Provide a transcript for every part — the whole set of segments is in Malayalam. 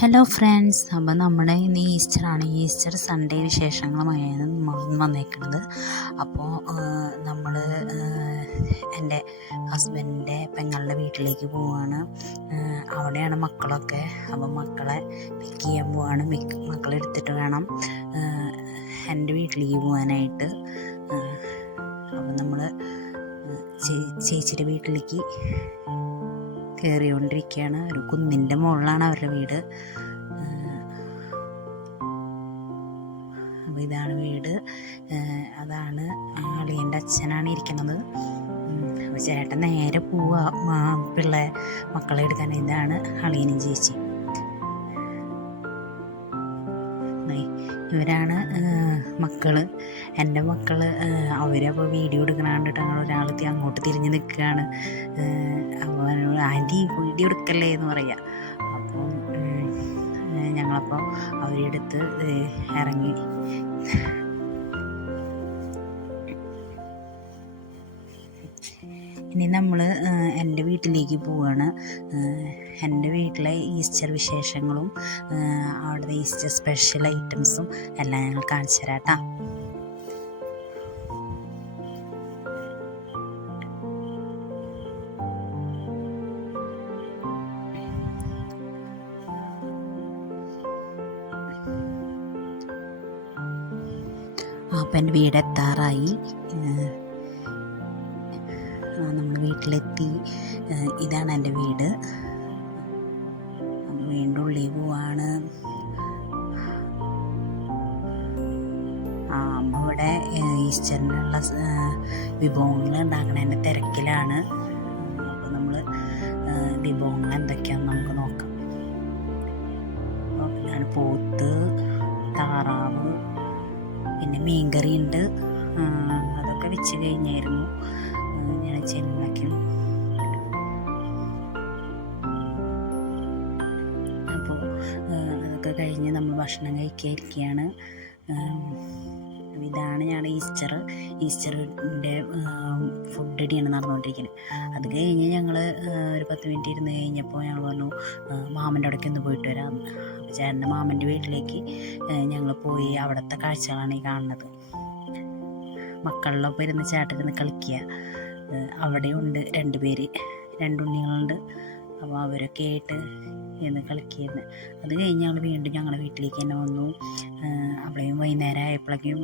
ഹലോ ഫ്രണ്ട്സ്, അപ്പോൾ നമ്മുടെ ഇന്ന് ഈസ്റ്ററാണ്. ഈസ്റ്റർ സൺഡേ വിശേഷങ്ങളുമായാണ് വന്നേക്കുന്നത്. അപ്പോൾ നമ്മൾ എൻ്റെ ഹസ്ബൻഡിൻ്റെ പെങ്ങളുടെ വീട്ടിലേക്ക് പോവുകയാണ്. അവിടെയാണ് മക്കളൊക്കെ. അപ്പോൾ മക്കളെ പിക്ക് ചെയ്യാൻ പോവുകയാണ്. മക്കളെ എടുത്തിട്ട് വേണം എൻ്റെ വീട്ടിലേക്ക് പോകാനായിട്ട്. അപ്പോൾ നമ്മൾ ചേച്ചിയുടെ വീട്ടിലേക്ക് കയറിക്കൊണ്ടിരിക്കുകയാണ്. ഒരു കുന്നിൻ്റെ മുകളിലാണ് അവരുടെ വീട്. അപ്പോൾ ഇതാണ് വീട്. അതാണ് അളിയൻ്റെ അച്ഛനാണ് ഇരിക്കുന്നത്. അപ്പോൾ ചേട്ടൻ നേരെ പോവുക മക്കളെ എടുക്കാൻ. ഇതാണ് അളിയനും ചേച്ചി. ഇവരാണ് മക്കൾ, എൻ്റെ മക്കൾ. അവരപ്പോൾ വീഡിയോ എടുക്കണ കണ്ടിട്ട് ഒരാൾ അങ്ങോട്ട് തിരിഞ്ഞ് നിൽക്കുകയാണ്. അപ്പോൾ ആൻറ്റി വീഡിയോ എടുക്കല്ലേ എന്ന് പറയാം. അപ്പം ഞങ്ങളപ്പോൾ അവരെടുത്ത് ഇറങ്ങി. ഇനി നമ്മൾ എൻ്റെ വീട്ടിലേക്ക് പോവുകയാണ്. എൻ്റെ വീട്ടിലെ ഈസ്റ്റർ വിശേഷങ്ങളും അവിടുത്തെ ഈസ്റ്റർ സ്പെഷ്യൽ ഐറ്റംസും എല്ലാം ഞങ്ങൾ കാണിച്ചു തരാം കേട്ടോ. അപ്പം എൻ്റെ വീട് എത്താറായി. നമ്മൾ വീട്ടിലെത്തി. ഇതാണ് എൻ്റെ വീട്. വീണ്ടും ഉള്ളിൽ പോവാണ്. അമ്മ ഇവിടെ ഈസ്റ്ററിനുള്ള വിഭവങ്ങൾ ഉണ്ടാക്കണതിൻ്റെ തിരക്കിലാണ്. അപ്പോൾ നമ്മൾ വിഭവങ്ങൾ എന്തൊക്കെയാണെന്ന് നമുക്ക് നോക്കാം. ഞാൻ പോത്ത്, താറാവ്, പിന്നെ മീൻകറി ഉണ്ട്. അതൊക്കെ വെച്ച് കഴിഞ്ഞായിരുന്നു ഞാൻ ചെന്നക്കും. അപ്പോൾ അതൊക്കെ കഴിഞ്ഞ് നമ്മൾ ഭക്ഷണം കഴിക്കാതിരിക്കുകയാണ്. ഇതാണ് ഞാൻ ഈസ്റ്ററിൻ്റെ ഫുഡ് അടിയാണ് നടന്നുകൊണ്ടിരിക്കുന്നത്. അത് കഴിഞ്ഞ് ഞങ്ങൾ ഒരു 10 മിനിറ്റ് ഇരുന്ന് കഴിഞ്ഞപ്പോൾ ഞങ്ങൾ പറഞ്ഞു മാമൻ്റെ അവിടേക്ക് ഒന്ന് പോയിട്ട് വരാം. അപ്പോൾ ചേട്ടൻ്റെ മാമൻ്റെ വീട്ടിലേക്ക് ഞങ്ങൾ പോയി. അവിടുത്തെ കാഴ്ചകളാണ് ഈ കാണുന്നത്. മക്കളിലൊപ്പം ഇരുന്ന് ചേട്ടനിരുന്ന് കളിക്കുക. അവിടെയുണ്ട് 2 പേര്, 2 ഉണ്ണികളുണ്ട്. അപ്പോൾ അവരൊക്കെ ആയിട്ട് ഇരുന്ന് കളിക്കുന്നത്. അത് കഴിഞ്ഞ് ഞങ്ങൾ വീണ്ടും ഞങ്ങളുടെ വീട്ടിലേക്ക് തന്നെ വന്നു. അവിടെയും വൈകുന്നേരം ആയപ്പോഴേക്കും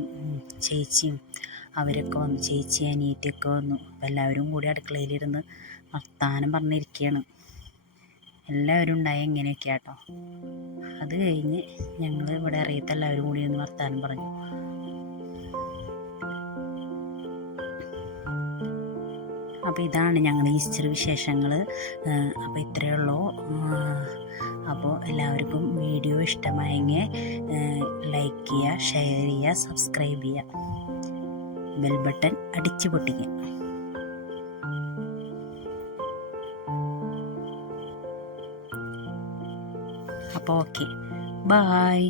ചേച്ചിയും അവരൊക്കെ വന്നു. ചേച്ചി അനിയത്തിയൊക്കെ വന്നു. അപ്പോൾ എല്ലാവരും കൂടി അടുക്കളയിലിരുന്ന് വർത്താനം പറഞ്ഞിരിക്കുകയാണ്. എല്ലാവരും ഉണ്ടായി എങ്ങനെയൊക്കെ കേട്ടോ. അത് കഴിഞ്ഞ് ഞങ്ങൾ ഇവിടെ അറിയത്ത എല്ലാവരും കൂടി ഒന്ന് വർത്താനം പറഞ്ഞു. അപ്പോൾ ഇതാണ് ഞങ്ങൾ ഈസ്റ്റർ വിശേഷങ്ങൾ. അപ്പോൾ ഇത്രയേ ഉള്ളൂ. അപ്പോൾ എല്ലാവർക്കും വീഡിയോ ഇഷ്ടമായെങ്കിൽ ലൈക്ക് ചെയ്യുക, ഷെയർ ചെയ്യുക, സബ്സ്ക്രൈബ് ചെയ്യുക, ബെൽ ബട്ടൺ അടിച്ചു പൊട്ടിക്കുക. അപ്പോൾ ഓക്കെ, ബായ്.